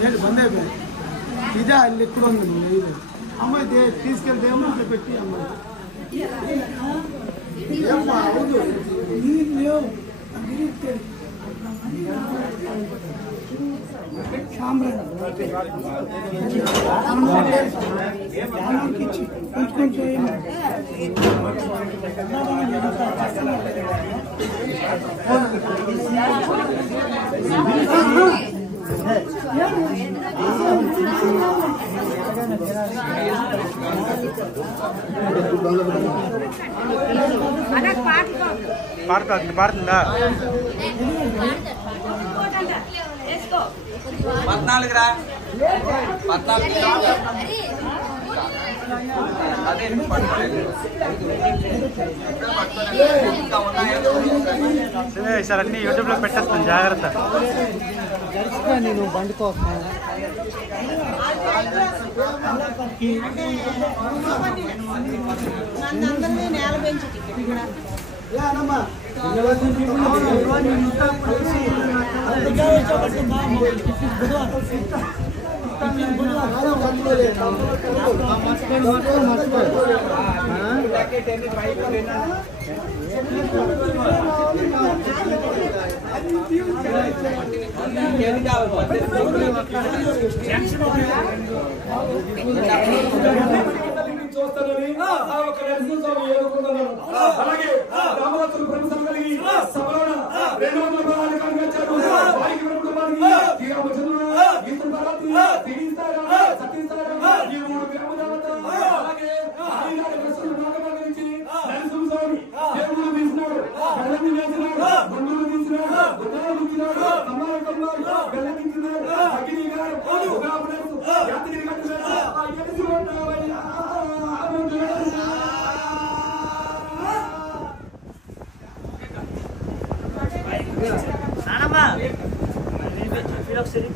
నేను బంద్ అయిపోయింది ఇదే అల్లు ఎక్కువ ఉంది ఇది అమ్మాయి తీసుకెళ్తేమో అట్లా పెట్టి అమ్మాయి పాడుతుందా 14 రా 14 అదే సార్ అన్ని యూట్యూబ్ లో పెట్టేస్తాను జాగ్రత్త నేను బండుకోస్తా నేల పెంచి చూస్తానని ఒక నరసింహస్వామి ఏడుకుంటున్నాను. అలాగే రామరాజులు ప్రముఖం కలిగి సభలోన 200 రూపాయలు కనిపించారు. వారికి ప్రభుత్వానికి శ్రీరామచంద్రుడు గీతం పార్వతి శ్రీస్తారా సతీస్తారా ఈ 3 గ్రామాలతో అలాగే ఆదినాడు ప్రశ్నలు భాగభాగించి నరసింహస్వామి దేవుడు తీసినాడు, కళ్ళని వేసినాడు, బంధువులు తీసినాడు, గుర్రాలు తీసినాడు, కమ్మాలు కమ్మాలు గెల్లకించినాడు, అగ్ని గారు ఉగాపురం యాత్రి కట్టినాడు. ఆ ఎడిసి నానమ్మా ఫిరోక్సరి